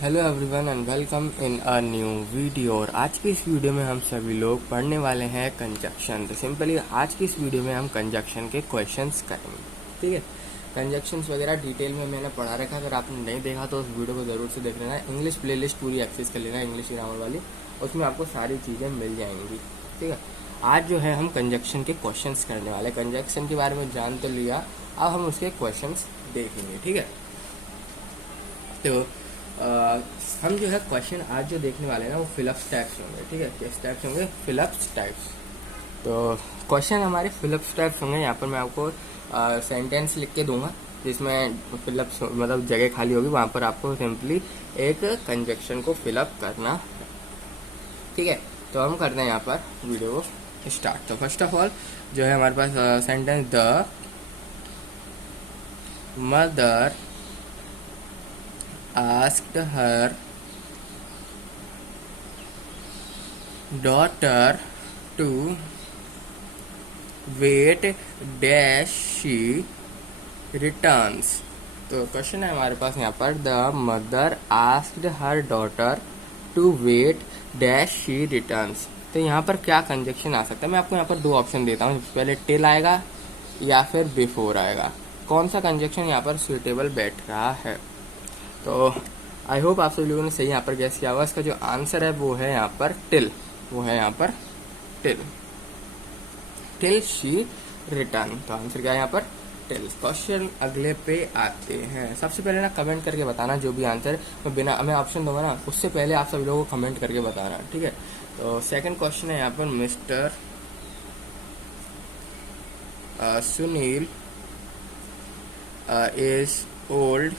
Hello everyone and welcome in a new video. और आज की इस वीडियो में हम सभी लोग पढ़ने वाले हैं कंजक्शन। तो सिंपली आज की इस वीडियो में हम कंजक्शन के क्वेश्चंस करेंगे। ठीक है, कंजक्शंस वगैरह डिटेल में मैंने पढ़ा रखा है। अगर आपने नहीं देखा तो उस वीडियो को ज़रूर से देख लेना। इंग्लिश प्लेलिस्ट पूरी एक्सेस कर लेना, इंग्लिश ग्रामर वाली, उसमें आपको सारी चीज़ें मिल जाएंगी। ठीक है, आज जो है हम कंजक्शन के क्वेश्चंस करने वाले। कंजक्शन के बारे में जान तो लिया, अब हम उसके क्वेश्चंस देखेंगे। ठीक है, तो हम जो है क्वेश्चन आज जो देखने वाले हैं ना वो फिलिप्स टाइप्स होंगे। ठीक है, किस टाइप्स होंगे? Fill ups types. तो क्वेश्चन हमारे फिलिप्स टाइप्स होंगे। यहाँ पर मैं आपको सेंटेंस लिख के दूंगा जिसमें फिलिप्स मतलब जगह खाली होगी, वहाँ पर आपको सिंपली एक कंजक्शन को फिलअप करना है। ठीक है, तो हम करते हैं यहाँ पर वीडियो को स्टार्ट। तो फर्स्ट ऑफ ऑल जो है हमारे पास sentence, the mother asked her daughter to wait dash she returns। तो क्वेश्चन है हमारे पास यहाँ पर, the mother asked her daughter to wait dash she returns. तो यहाँ पर क्या कंजक्शन आ सकता है? मैं आपको यहाँ पर दो ऑप्शन देता हूँ, पहले टिल आएगा या फिर बिफोर आएगा। कौन सा कंजक्शन यहाँ पर सुइटेबल बैठ रहा है? तो आई होप आप सभी लोगों ने सही यहाँ पर गैस किया होगा। इसका जो आंसर है वो है यहाँ पर टिल, वो है यहाँ पर टिल, टिल शी रिटर्न। तो आंसर क्या है यहाँ पर? टिल। क्वेश्चन अगले पे आते हैं। सबसे पहले ना कमेंट करके बताना जो भी आंसर मैं बिना मैं ऑप्शन दूंगा ना उससे पहले आप सभी लोगों को कमेंट करके बताना। ठीक है, तो सेकंड क्वेश्चन है यहाँ पर, mister Sunil is old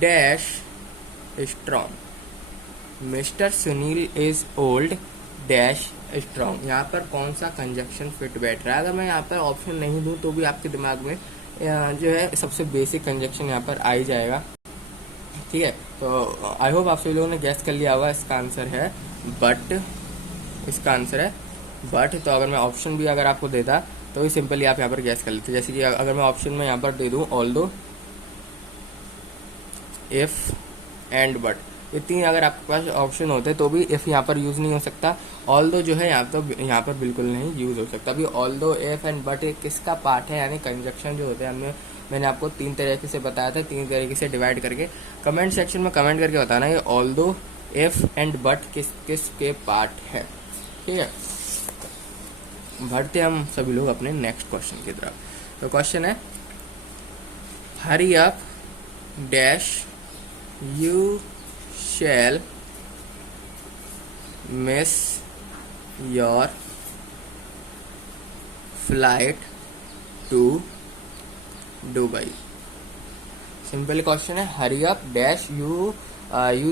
dash strong. Mister Sunil is old dash strong. यहाँ पर कौन सा कंजक्शन फिट बैठ रहा है? अगर मैं यहाँ पर ऑप्शन नहीं दूं तो भी आपके दिमाग में जो है सबसे बेसिक कंजक्शन यहाँ पर आ ही जाएगा। ठीक है, तो आई होप आप सभी लोगों ने गैस कर लिया होगा। इसका आंसर है बट, इसका आंसर है बट। तो अगर मैं ऑप्शन भी अगर आपको देता तो सिंपली आप यहाँ पर गैस कर लेते। जैसे कि अगर मैं ऑप्शन में यहाँ पर दे दूँ ऑल्दो, इफ एंड बट, ये तीन अगर आपके पास ऑप्शन होते तो भी इफ यहाँ पर यूज नहीं हो सकता। ऑल्दो जो है यहाँ पर बिल्कुल नहीं यूज हो सकता। अभी ऑल्दो, इफ एंड बट किसका पार्ट है? यानी कंजक्शन जो होते हैं मैंने आपको तीन तरीके से बताया था, तीन तरीके से डिवाइड करके। कमेंट सेक्शन में कमेंट करके बताना ये ऑल्दो, इफ एंड बट किस के पार्ट है। ठीक है, बढ़ते हम सभी लोग अपने नेक्स्ट क्वेश्चन की तरफ। तो क्वेश्चन है, hurry up dash you shall miss your flight to Dubai। Simple question है, hurry up dash you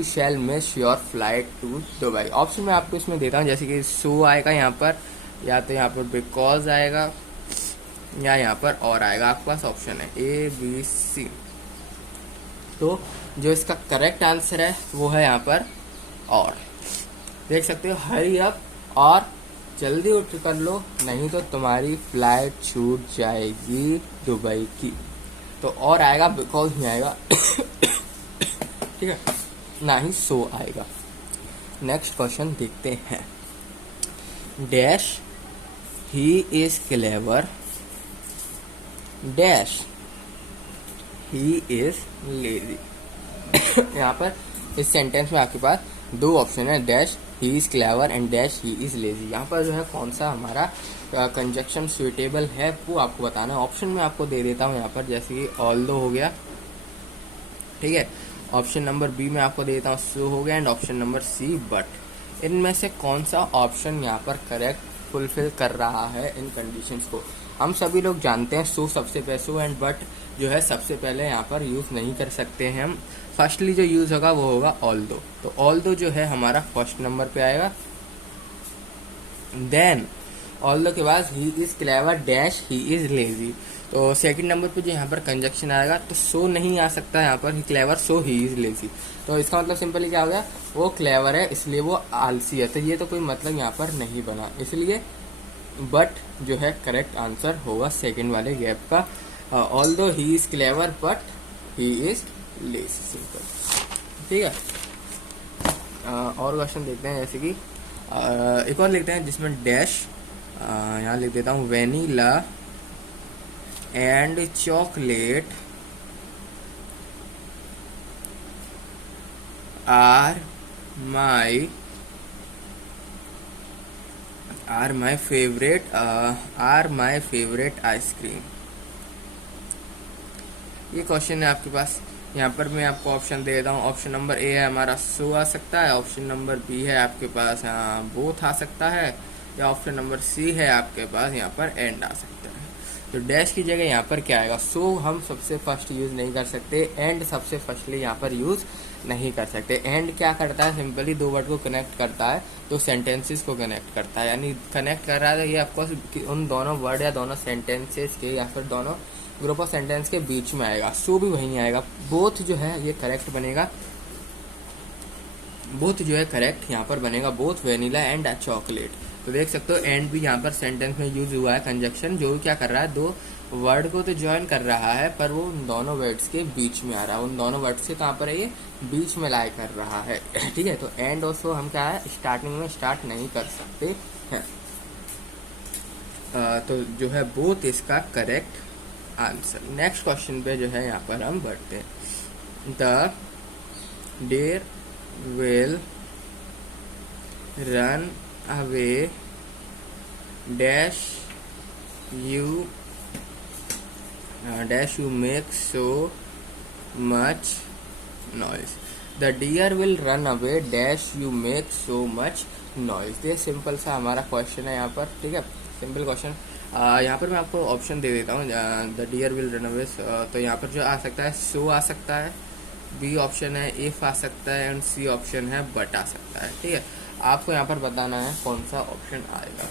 shall miss your flight to Dubai. Option मैं आपको इसमें देता हूँ, जैसे कि सो आएगा यहाँ पर, या तो यहाँ पर बिकॉज आएगा, या यहाँ पर और आएगा। आपके पास ऑप्शन है ए बी सी। तो जो इसका करेक्ट आंसर है वो है यहाँ पर और। देख सकते हो, हरी अप और जल्दी उठ कर लो नहीं तो तुम्हारी फ्लाइट छूट जाएगी दुबई की। तो और आएगा, बिकॉज नहीं आएगा। ठीक है, ना ही सो आएगा। नेक्स्ट क्वेश्चन देखते हैं, dash he is clever dash he is lazy. यहाँ पर इस सेंटेंस में आपके पास दो ऑप्शन है, dash he is clever and dash he is lazy. यहाँ पर जो है कौन सा हमारा कंजक्शन सुइटेबल है वो आपको बताना है। ऑप्शन में आपको दे देता हूँ यहाँ पर, जैसे कि ऑल्दो हो गया। ठीक है, ऑप्शन नंबर बी में आपको दे देता हूँ सो हो गया, and option number C but. इनमें से कौन सा ऑप्शन यहाँ पर करेक्ट फुलफिल कर रहा है इन कंडीशंस को? हम सभी लोग जानते हैं सो सबसे पहले, सो एंड बट जो है सबसे पहले यहाँ पर यूज़ नहीं कर सकते हैं हम। फर्स्टली जो यूज़ होगा वो होगा ऑल्दो। तो ऑल्दो जो है हमारा फर्स्ट नंबर पे आएगा। देन ऑल्दो के बाद he is clever dash he is lazy. तो सेकंड नंबर पे जो यहाँ पर कंजक्शन आएगा तो सो नहीं आ सकता यहाँ पर, he clever so he is lazy. तो इसका मतलब सिंपली क्या हो गया, वो क्लेवर है इसलिए वो आलसी है। तो ये तो कोई मतलब यहाँ पर नहीं बना, इसलिए बट जो है करेक्ट आंसर होगा सेकंड वाले गैप का। Although he is clever but he is lazy. Simple. ठीक है। और क्वेश्चन देखते हैं, जैसे कि एक और लिखते हैं जिसमें डैश, यहाँ लिख देता हूँ vanilla and chocolate are my favourite ice cream. ये क्वेश्चन है आपके पास। यहाँ पर मैं आपको ऑप्शन दे देता हूँ। ऑप्शन नंबर ए है हमारा सो आ सकता है, ऑप्शन नंबर बी है आपके पास बोथ आ सकता है, या ऑप्शन नंबर सी है आपके पास यहाँ पर एंड आ सकता है। तो डैश की जगह यहाँ पर क्या आएगा, सो हम सबसे फर्स्ट यूज नहीं कर सकते, एंड सबसे फर्स्टली यहाँ पर यूज नहीं कर सकते। एंड क्या करता है, सिंपली दो वर्ड को कनेक्ट करता है, दो सेंटेंसेस को कनेक्ट करता है, यानी कनेक्ट कर रहा है। ये ऑफकोर्स उन दोनों वर्ड या दोनों सेंटेंसेस के या फिर दोनों ग्रुप ऑफ सेंटेंस के बीच में आएगा। सो भी वहीं आएगा। बोथ जो है ये करेक्ट बनेगा, बोथ जो है करेक्ट यहाँ पर बनेगा, बोथ वेनिला एंड चॉकलेट। तो देख सकते हो एंड भी यहाँ पर सेंटेंस में यूज हुआ है कंजक्शन, जो क्या कर रहा है, दो वर्ड को तो ज्वाइन कर रहा है पर वो उन दोनों वर्ड्स के बीच में आ रहा है। उन दोनों वर्ड्स से कहाँ पर है, ये बीच में लाई कर रहा है। ठीक है। तो एंड और सो हम क्या है स्टार्टिंग में स्टार्ट नहीं कर सकते हैं। तो जो है बोथ इसका करेक्ट आंसर। नेक्स्ट क्वेश्चन पे जो है यहाँ पर हम बढ़ते हैं। The deer will run away dash you make so much noise। the deer will run away dash you make so much noise। ये सिंपल सा हमारा क्वेश्चन है यहाँ पर। ठीक है, सिंपल क्वेश्चन। यहाँ पर मैं आपको ऑप्शन दे देता हूँ। The deer will run away, तो यहाँ पर जो आ सकता है सो आ सकता है, बी ऑप्शन है इफ आ सकता है, एंड सी ऑप्शन है बट आ सकता है। ठीक है, आपको यहाँ पर बताना है कौन सा ऑप्शन आएगा।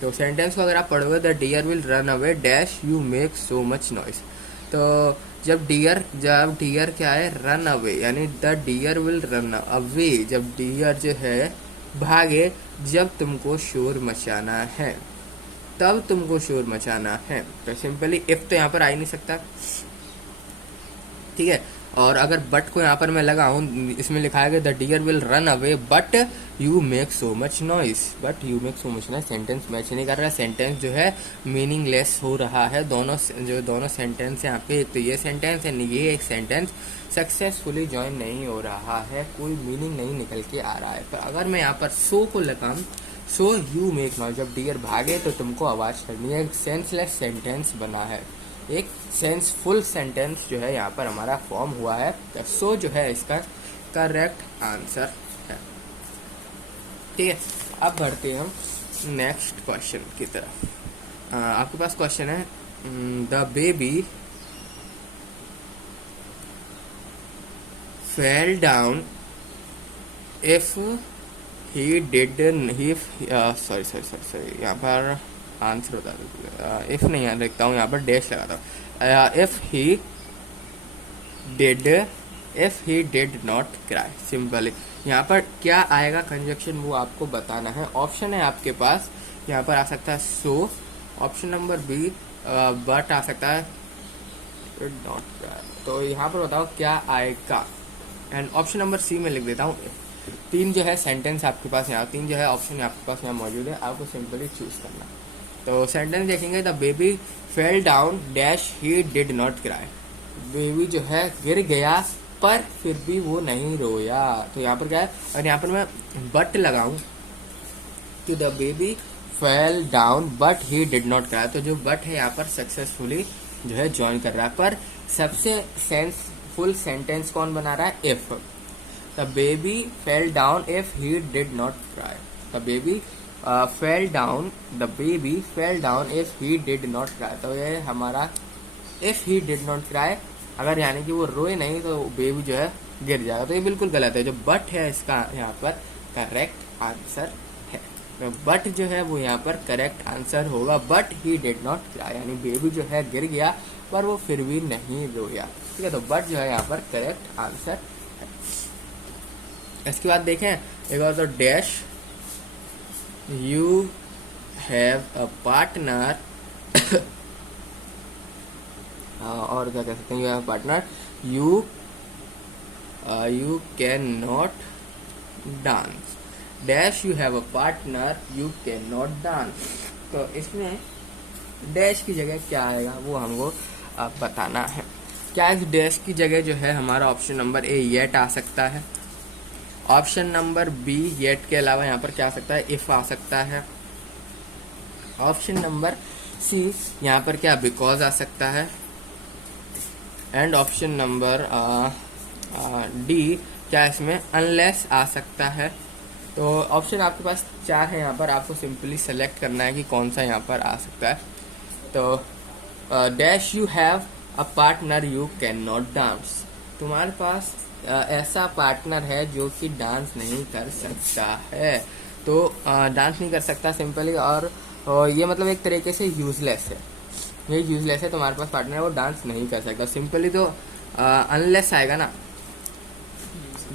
तो सेंटेंस को अगर आप पढ़ोगे, the deer will run away dash you make so much noise. तो जब डियर क्या है, रन अवे, यानी the deer will run away, जब डियर जो है भागे, जब तुमको शोर मचाना है, तब तुमको शोर मचाना है। तो सिंपली इफ तो यहाँ पर आ ही नहीं सकता। ठीक है, और अगर बट को यहाँ पर मैं लगाऊं, इसमें लिखा है कि the deer will run away but you make so much noise. But you make so much noise sentence match नहीं कर रहा है, सेंटेंस जो है मीनिंगलेस हो रहा है। दोनों सेंटेंस यहाँ पे, तो ये सेंटेंस है, ये एक सेंटेंस सक्सेसफुली ज्वाइन नहीं हो रहा है, कोई मीनिंग नहीं निकल के आ रहा है। पर अगर मैं यहाँ पर सो को लगाऊं, सो यू मेक नॉइस, जब डियर भागे तो तुमको आवाज करनी है, एक सेंसलेस सेंटेंस बना है, एक सेंसफुल सेंटेंस जो है यहाँ पर हमारा फॉर्म हुआ है। सो जो है इसका करेक्ट आंसर है। ठीक है, अब बढ़ते हैं हम नेक्स्ट क्वेश्चन की तरफ। आपके पास क्वेश्चन है, the baby fell down if he did sorry यहाँ पर आंसर बता दो। इफ नहीं यहाँ लिखता हूँ, यहाँ पर डैश लगाता हूँ। If he did not cry. Simply यहाँ पर क्या आएगा कंजक्शन, वो आपको बताना है। ऑप्शन है आपके पास, यहाँ पर आ सकता है सो, ऑप्शन नंबर बी बट आ सकता है नॉट क्राई। तो यहाँ पर बताओ क्या आएगा, एंड ऑप्शन नंबर सी में लिख देता हूँ। तीन जो है सेंटेंस आपके पास यहाँ, तीन जो है ऑप्शन आपके पास यहाँ मौजूद है, आपको सिंपली चूज करना। तो सेंटेंस देखेंगे, the baby fell down dash he did not cry. Baby जो है गिर गया पर फिर भी वो नहीं रोया। तो यहाँ पर क्या है, और यहाँ पर मैं बट लगाऊं कि the baby fell down but he did not cry, तो जो बट है यहाँ पर सक्सेसफुली जो है ज्वाइन कर रहा है। पर सबसे सेंसफुल सेंटेंस कौन बना रहा है, if. The baby fell down if he did not cry. The baby fell down if he did not cry. तो ये हमारा if he did not cry, अगर यानी कि वो रोए नहीं तो बेबी जो है गिर जाएगा। तो ये बिल्कुल गलत है, जो बट है इसका यहाँ पर करेक्ट आंसर है। तो बट जो है वो यहाँ पर करेक्ट आंसर होगा, but he did not cry, यानी बेबी जो है गिर गया पर वो फिर भी नहीं रोया। ठीक है, तो बट जो है यहाँ पर करेक्ट आंसर है। इसके बाद देखें एक और, तो dash you have a partner और क्या कह सकते हैं, you have a partner, you you cannot dance. Dash you have a partner, you cannot dance. तो इसमें डैश की जगह क्या आएगा वो हमको बताना है। क्या इस डैश की जगह जो है हमारा ऑप्शन नंबर ए येट आ सकता है, ऑप्शन नंबर बी येट के अलावा यहाँ पर क्या आ सकता है, इफ आ सकता है, ऑप्शन नंबर सी यहाँ पर क्या बिकॉज आ सकता है, एंड ऑप्शन नंबर डी क्या इसमें अनलेस आ सकता है। तो ऑप्शन आपके पास 4 है, यहाँ पर आपको सिंपली सेलेक्ट करना है कि कौन सा यहाँ पर आ सकता है। तो dash you have a partner you can not dance, तुम्हारे पास ऐसा पार्टनर है जो कि डांस नहीं कर सकता है। तो डांस नहीं कर सकता सिंपली, और ये मतलब एक तरीके से यूजलेस है, ये यूजलेस है, तुम्हारे पास पार्टनर है वो डांस नहीं कर सकता सिंपली। तो अनलेस आएगा ना,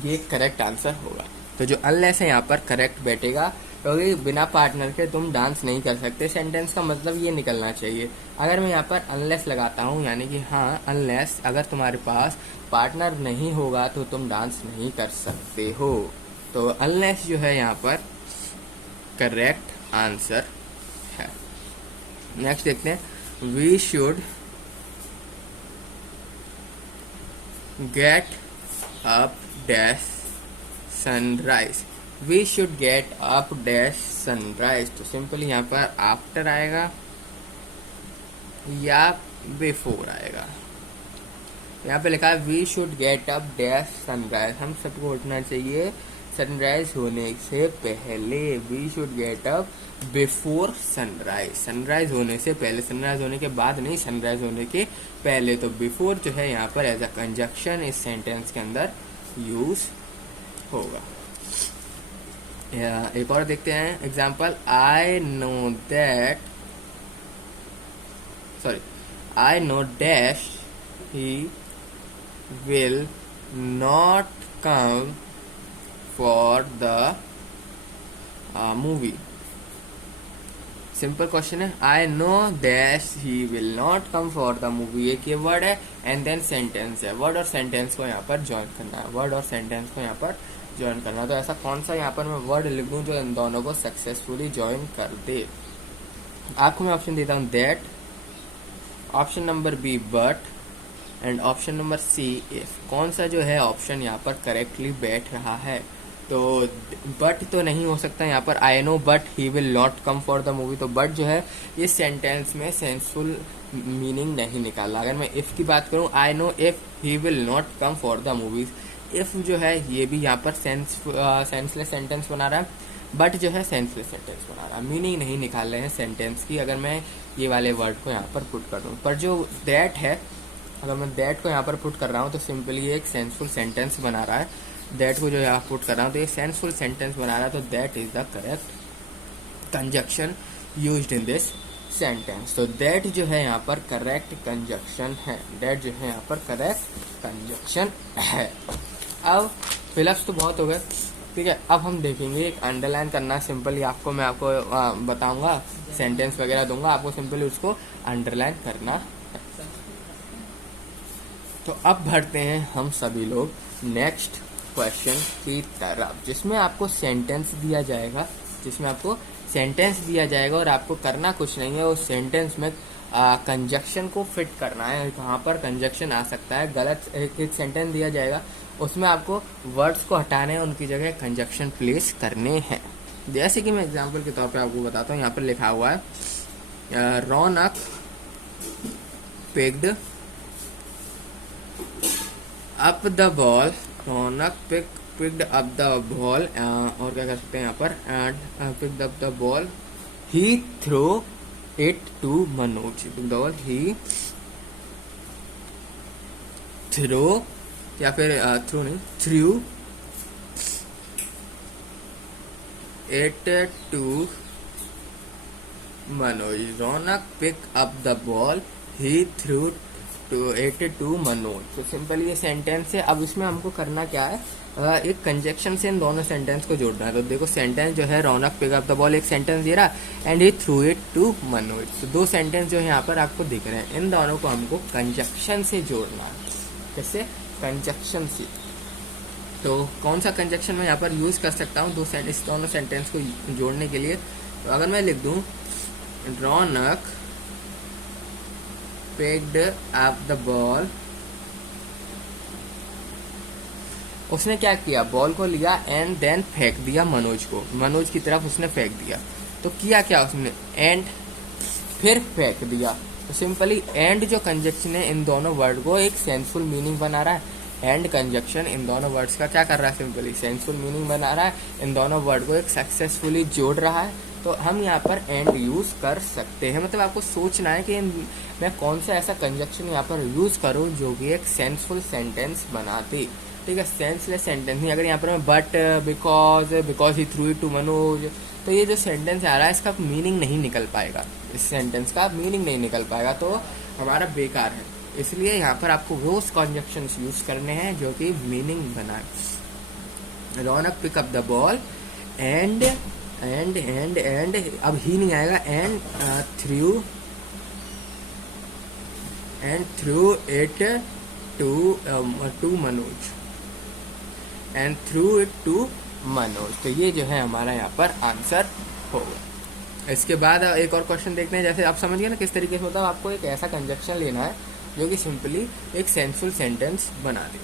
ये करेक्ट आंसर होगा। तो जो अनलेस है यहाँ पर करेक्ट बैठेगा, क्योंकि बिना पार्टनर के तुम डांस नहीं कर सकते। सेंटेंस का मतलब ये निकलना चाहिए। अगर मैं यहाँ पर अनलेस लगाता हूँ, यानी कि हाँ अनलेस अगर तुम्हारे पास पार्टनर नहीं होगा तो तुम डांस नहीं कर सकते हो। तो अनलेस जो है यहाँ पर करेक्ट आंसर है। नेक्स्ट देखते हैं, we should get up dash sunrise, we should get up dash sunrise. तो सिंपली यहाँ पर आफ्टर आएगा या बिफोर आएगा। यहाँ पे लिखा है we should get up dash sunrise, हम सबको उठना चाहिए सनराइज होने से पहले। We should get up before sunrise, sunrise होने से पहले, सनराइज होने के बाद नहीं, सनराइज होने के पहले। तो बिफोर जो है यहाँ पर एज अ कंजक्शन इस सेंटेंस के अंदर यूज होगा। एक और देखते हैं example, I know dash he will not come for the movie. Simple question है, I know dash he will not come for the movie, एक ये वर्ड है एंड देन सेंटेंस है। वर्ड और सेंटेंस को यहाँ पर ज्वाइन करना है, वर्ड और सेंटेंस को यहाँ पर ज्वाइन करना। तो ऐसा कौन सा यहाँ पर मैं वर्ड लिख दूँ जो इन दोनों को सक्सेसफुली ज्वाइन कर दे। आपको मैं ऑप्शन देता हूँ that, option number B but, and option number C if. कौन सा जो है ऑप्शन यहाँ पर करेक्टली बैठ रहा है। तो बट तो नहीं हो सकता यहाँ पर, I know but he will not come for the movie. तो बट जो है इस सेंटेंस में सेंसफुल मीनिंग नहीं निकाला। अगर मैं इफ की बात करूँ, I know if he will not come for the movies, if जो है ये भी यहाँ पर सेंसलेस सेंटेंस बना रहा है, बट जो है सेंसलेस सेंटेंस बना रहा है, मीनिंग नहीं निकाल रहे हैं सेंटेंस की। अगर मैं ये वाले वर्ड को यहाँ पर पुट कर दूँ, पर जो दैट है, अगर मैं दैट को यहाँ पर पुट कर रहा हूँ तो सिंपली ये एक सेंसफुल सेंटेंस बना रहा है। दैट को जो यहाँ पुट कर रहा हूँ तो ये सेंसफुल सेंटेंस बना रहा है। तो that is the correct conjunction used in this sentence. तो दैट जो है यहाँ पर करेक्ट कंजक्शन है, दैट जो है यहाँ पर करेक्ट कंजक्शन है। अब फिलअप्स तो बहुत हो गए, ठीक है। अब हम देखेंगे एक अंडरलाइन करना सिंपली। आपको मैं बताऊंगा, सेंटेंस वगैरह दूंगा, आपको सिंपली उसको अंडरलाइन करना है। तो अब बढ़ते हैं हम सभी लोग नेक्स्ट क्वेश्चन की तरफ, जिसमें आपको सेंटेंस दिया जाएगा, और आपको करना कुछ नहीं है, उस सेंटेंस में कंजक्शन को फिट करना है। कहाँ पर कंजक्शन आ सकता है, गलत एक सेंटेंस दिया जाएगा, उसमें आपको वर्ड्स को हटाने हैं, उनकी जगह कंजक्शन प्लेस करने हैं। जैसे कि मैं एग्जांपल के तौर पे आपको बताता हूँ, यहाँ पर लिखा हुआ है Raunak picked up the ball, Raunak picked up the ball, और क्या कर सकते हैं यहाँ पर, picked up the ball, he throw it to Manoj, picked the ball, he throw, या फिर थ्रू नहीं, threw it to Manoj, Raunak pick up the ball, he threw it to Manoj. तो सिंपल ये सेंटेंस है। अब इसमें हमको करना क्या है, एक कंजक्शन से इन दोनों सेंटेंस को जोड़ना है। तो देखो सेंटेंस जो है Raunak pick up the ball एक सेंटेंस दे रहा है and he threw it to Manoj. तो दो सेंटेंस जो है यहाँ पर आपको दिख रहे हैं, इन दोनों को हमको कंजक्शन से जोड़ना है। कैसे? कंजक्शन से। तो कौन सा कंजक्शन मैं यहाँ पर यूज़ कर सकता हूँ इस दोनों सेंटेंस को जोड़ने के लिए? तो अगर मैं लिख दूँ रौनक picked up the ball, उसने क्या किया, बॉल को लिया एंड देन फेंक दिया मनोज की तरफ उसने फेंक दिया। तो किया क्या उसने, एंड फिर फेंक दिया। तो सिंपली एंड जो कंजक्शन है इन दोनों वर्ड को एक सेंसफुल मीनिंग बना रहा है। एंड कंजक्शन इन दोनों वर्ड्स का क्या कर रहा है, सिंपली सेंसफुल मीनिंग बना रहा है, इन दोनों वर्ड को एक सक्सेसफुली जोड़ रहा है। तो हम यहाँ पर एंड यूज कर सकते हैं। मतलब आपको सोचना है कि मैं कौन सा ऐसा कंजक्शन यहाँ पर यूज करूँ जो कि एक सेंसफुल सेंटेंस बनाते, ठीक है, सेंसलेस सेंटेंस नहीं। अगर यहाँ पर मैं but because he threw it to Manoj, तो ये जो सेंटेंस आ रहा है इसका मीनिंग नहीं निकल पाएगा, इस सेंटेंस का मीनिंग नहीं निकल पाएगा, तो हमारा बेकार है। इसलिए यहाँ पर आपको वो कंजक्शंस यूज करने हैं जो कि मीनिंग बनाए। Raunak pick up the ball and अब ही नहीं आएगा, and threw it to Manoj, and threw it to Manoj. तो ये जो है हमारा यहाँ पर आंसर होगा। इसके बाद एक और क्वेश्चन देखते हैं। जैसे आप समझ गए ना किस तरीके से होता है, आपको एक ऐसा कंजक्शन लेना है जो कि सिंपली एक सेंसफुल सेंटेंस बना दे।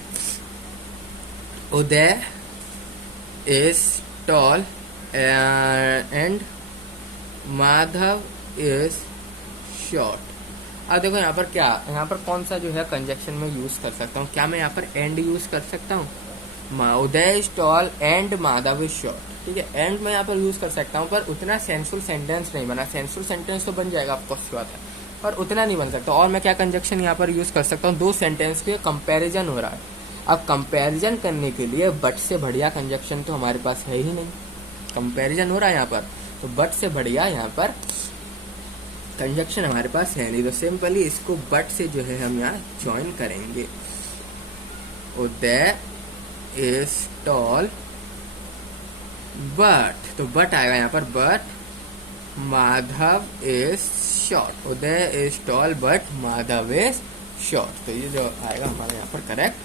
Uday is tall and Madhav is short. अब देखो यहाँ पर क्या, यहाँ पर कौन सा जो है कंजक्शन में यूज कर सकता हूँ? क्या मैं यहाँ पर एंड यूज कर सकता हूँ? Uday is tall and Madhav is short, ठीक है, एंड मैं यहाँ पर यूज कर सकता हूँ, पर उतना सेंसफुल सेंटेंस नहीं बना। सेंसफुल सेंटेंस तो बन जाएगा ऑफकोर्स की बात है, पर उतना नहीं बन सकता। और मैं क्या कंजक्शन यहाँ पर यूज कर सकता हूँ? दो सेंटेंस के कंपैरिजन हो रहा है। अब कंपैरिजन करने के लिए बट से बढ़िया कंजक्शन तो हमारे पास है ही नहीं। कंपैरिजन हो रहा है यहाँ पर, तो बट से बढ़िया यहाँ पर कंजक्शन हमारे पास है नहीं। तो सिंपली इसको बट से जो है हम यहाँ ज्वाइन करेंगे। उदय इज टॉल बट, तो बट आएगा यहाँ पर, but Madhav is short. Uday is toll but Madhav is short. तो ये जो आएगा हमारे यहाँ पर करेक्ट।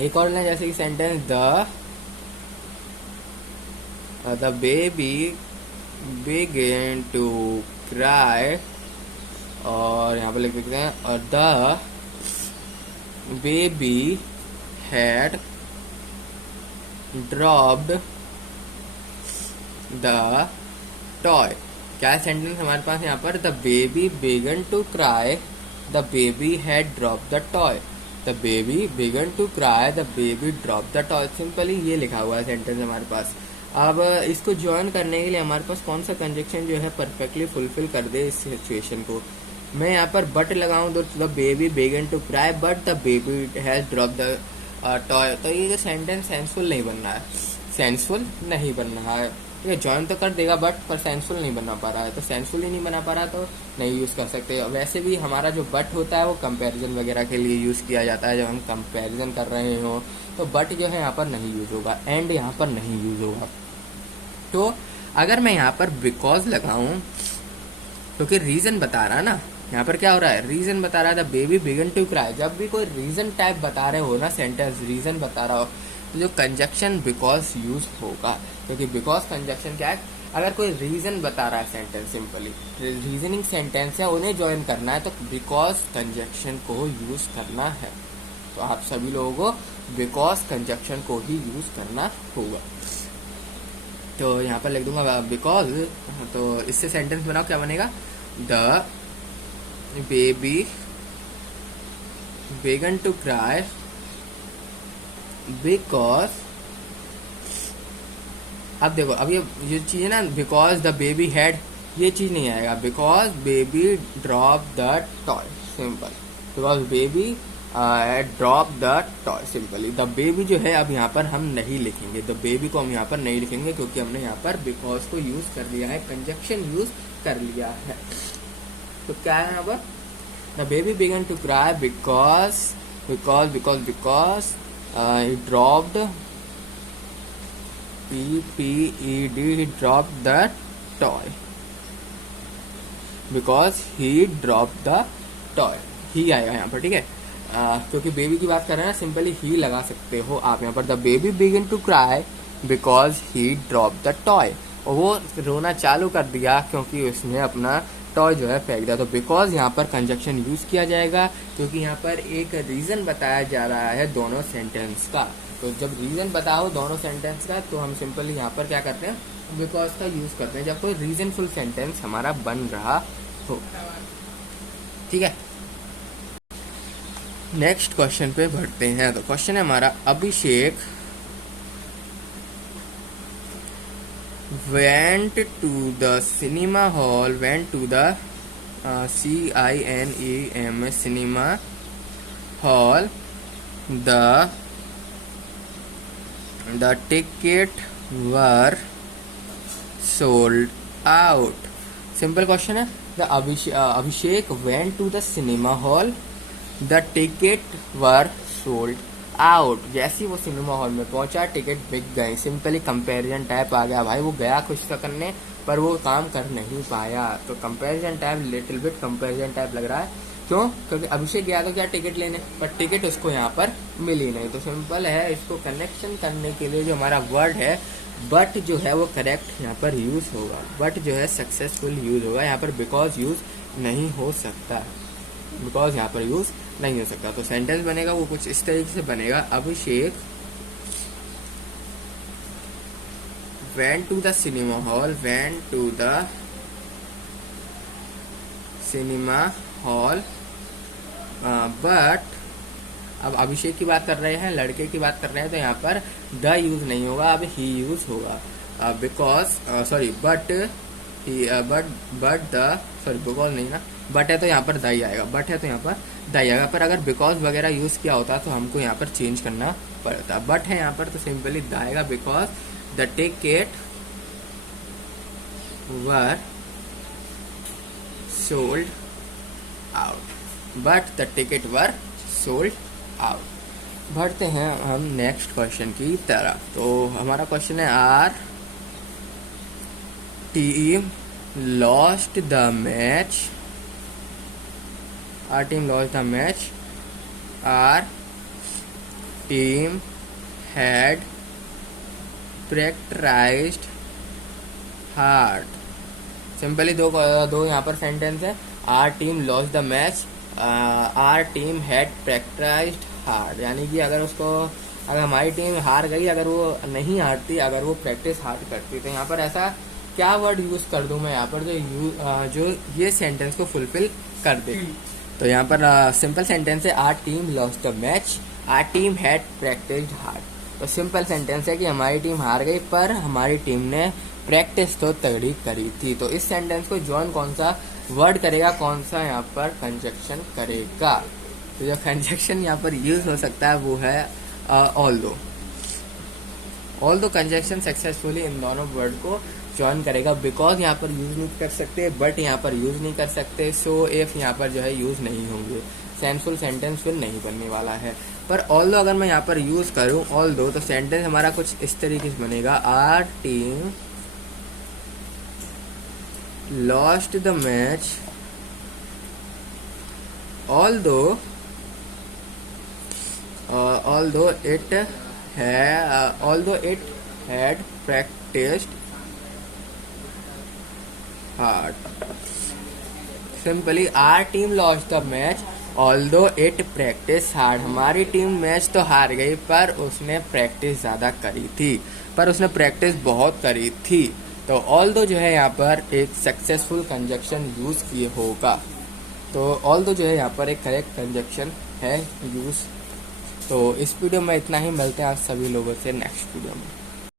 एक और लें, जैसे कि sentence the baby began to cry, और यहाँ पर लिख देते हैं और the baby had dropped the toy. क्या सेंटेंस हमारे पास यहाँ पर? The baby began to cry, the baby had dropped the toy. The baby began to cry, the baby dropped the toy. Simply ये लिखा हुआ है सेंटेंस हमारे पास। अब इसको ज्वाइन करने के लिए हमारे पास कौन सा कंजक्शन जो है परफेक्टली फुलफिल कर दे इस सिचुएशन को? मैं यहाँ पर बट लगाऊं तो the baby began to cry but the baby has drop the toy. तो ये जो सेंटेंस सेंसफुल नहीं बन रहा है, सेंसफुल नहीं बन रहा है, ठीक है, ज्वाइन तो कर देगा बट पर सेंसफुल नहीं बना पा रहा है। तो सेंसफुल ही नहीं बना पा रहा तो नहीं यूज़ कर सकते। वैसे भी हमारा जो बट होता है वो कंपैरिजन वगैरह के लिए यूज़ किया जाता है। जब हम कंपैरिजन कर रहे हो तो बट जो है यहाँ पर नहीं यूज होगा, एंड यहाँ पर नहीं यूज होगा। तो अगर मैं यहाँ पर बिकॉज लगाऊं, क्योंकि रीजन बता रहा है ना, यहाँ पर क्या हो रहा है, रीजन बता रहा है। The baby began to cry, जब भी कोई रीजन टाइप बता रहे हो ना, सेंटेंस रीजन बता रहा हो, तो जो कंजक्शन बिकॉज यूज होगा। क्योंकि बिकॉज कंजक्शन क्या है, अगर कोई रीजन बता रहा है सेंटेंस, सिंपली रीजनिंग सेंटेंस है, उन्हें ज्वाइन करना है तो बिकॉज कंजक्शन को यूज करना है। तो आप सभी लोगों को बिकॉज कंजक्शन को ही यूज करना होगा। तो यहाँ पर लिख दूंगा बिकॉज, तो इससे सेंटेंस बनाओ, क्या बनेगा? The baby began to cry because, अब देखो, अब ये चीज है ना, बिकॉज द बेबी हैड, ये चीज नहीं आएगा। Because baby drop the toy, simple, because baby drop the toy, simply. The baby जो है अब यहाँ पर हम नहीं लिखेंगे, द बेबी को हम यहाँ पर नहीं लिखेंगे, क्योंकि हमने यहाँ पर बिकॉज को यूज कर लिया है, कंजक्शन यूज कर लिया है। तो क्या है यहाँ पर? The baby began to cry because he dropped, he dropped the toy, because he dropped the toy, ही आएगा यहाँ पर, ठीक है। क्योंकि बेबी की बात कर रहे हैं ना, सिंपली ही लगा सकते हो आप यहाँ पर। The baby begin to cry because he drop the toy, और वो रोना चालू कर दिया क्योंकि उसने अपना टॉय जो है फेंक दिया। तो बिकॉज यहाँ पर कंजक्शन यूज किया जाएगा क्योंकि यहाँ पर एक रीजन बताया जा रहा है दोनों सेंटेंस का। तो जब रीजन बताओ दोनों सेंटेंस का तो हम सिंपली यहाँ पर क्या करते हैं, बिकॉज का यूज करते हैं जब कोई रीजनफुल सेंटेंस हमारा बन रहा हो। ठीक है, नेक्स्ट क्वेश्चन पे बढ़ते हैं। तो क्वेश्चन है हमारा, अभिषेक went to the cinema hall, went to the CINEMA cinema hall, the ticket were sold out। Simple question है, the Abhishek went to the cinema hall, the ticket were sold out. जैसे ही वो सिनेमा हॉल में पहुंचा ticket बिक गए। Simply comparison type आ गया भाई, वो गया कुछ तो करने पर वो काम कर नहीं पाया। तो comparison type, little bit comparison type लग रहा है। क्यों? क्योंकि अभिषेक गया तो क्या टिकट लेने, पर टिकट उसको यहाँ पर मिली नहीं। तो सिंपल है, इसको कनेक्शन करने के लिए जो हमारा वर्ड है बट जो है वो करेक्ट यहाँ पर यूज होगा, बट जो है सक्सेसफुल यूज होगा। यहाँ पर बिकॉज यूज नहीं हो सकता, बिकॉज यहाँ पर यूज नहीं हो सकता। तो सेंटेंस बनेगा वो कुछ इस तरीके से बनेगा, अभिषेक went to the cinema hall, went to the cinema hall, but अब अभिषेक की बात कर रहे हैं, लड़के की बात कर रहे हैं, तो यहाँ पर द यूज नहीं होगा, अब ही यूज होगा। बिकॉज सॉरी बट बिकॉज नहीं ना, बट है तो यहाँ पर द ही आएगा, बट है तो यहाँ पर द ही आएगा। पर अगर बिकॉज वगैरह यूज किया होता तो हमको यहाँ पर चेंज करना पड़ता। बट है यहाँ पर तो सिंपली द आएगा, because the ticket were sold out, but the ticket were sold out. बढ़ते हैं हम नेक्स्ट क्वेश्चन की तरफ। तो हमारा क्वेश्चन है, our team lost the match, our team lost the match, our team had practiced hard। Simply दो यहाँ पर सेंटेंस है, our team lost the match, our team had practiced hard। यानी कि अगर हमारी टीम हार गई, अगर वो नहीं हारती, अगर वो प्रैक्टिस हार्ड करती, तो यहाँ पर ऐसा क्या वर्ड यूज कर दूं मैं यहाँ पर जो ये सेंटेंस को फुलफिल कर दे। तो यहाँ पर सिंपल सेंटेंस है, our team lost the match, our team had practised hard. तो सिंपल सेंटेंस है कि हमारी टीम हार गई पर हमारी टीम ने प्रैक्टिस तो तगड़ी करी थी। तो इस सेंटेंस को जॉन कौन सा वर्ड करेगा, कौन सा यहाँ पर कंजक्शन करेगा? तो जो कंजक्शन यहाँ पर यूज हो सकता है वो है ऑल्दो। ऑल्दो कंजक्शन सक्सेसफुली इन दोनों वर्ड को जॉइन करेगा। बिकॉज यहाँ पर यूज नहीं कर सकते, बट यहाँ पर यूज नहीं कर सकते, सो इफ यहाँ पर जो है यूज नहीं होंगे, सेंसफुल सेंटेंस फिर नहीं बनने वाला है। पर ऑल्दो अगर मैं यहाँ पर यूज करूँ ऑल्दो, तो सेंटेंस हमारा कुछ इस तरीके से बनेगा, our team lost the match although it had practiced hard। Simply our team lost the match although it practiced hard। हमारी टीम मैच तो हार गई पर उसने प्रैक्टिस ज्यादा करी थी, पर उसने प्रैक्टिस बहुत करी थी। तो although जो है यहाँ पर एक सक्सेसफुल कंजक्शन यूज किए होगा। तो although जो है यहाँ पर एक करेक्ट कंजक्शन है यूज। तो इस वीडियो में इतना ही, मिलते हैं आप सभी लोगों से नेक्स्ट वीडियो में।